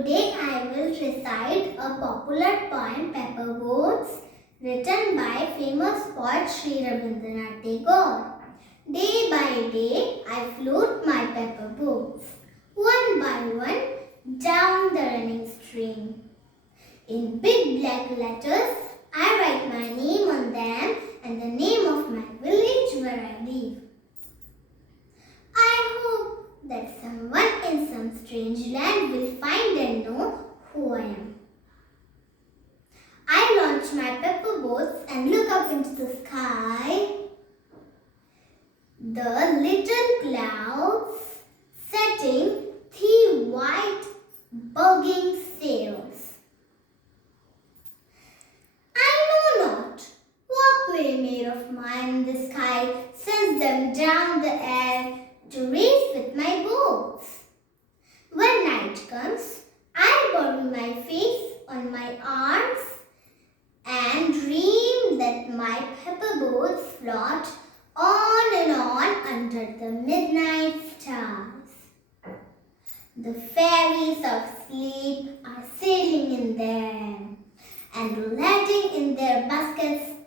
Today I will recite a popular poem, Pepper Boats, written by famous poet Sri Rabindranath Tagore. Day by day I float my pepper boats, one by one, down the running stream. In big black letters, I write my name on them and the name of my village where I live. I hope that someone in some strange land will find and know who I am. I launch my pepper boats and look up into the sky. The little clouds setting three white bugging sails. I know not what playmate of mine in the sky sends them down the air to race with my boats. When night comes, I bury my face on my arms and dream that my pepper boats float on and on under the midnight stars. The fairies of sleep are sailing in them and letting in their baskets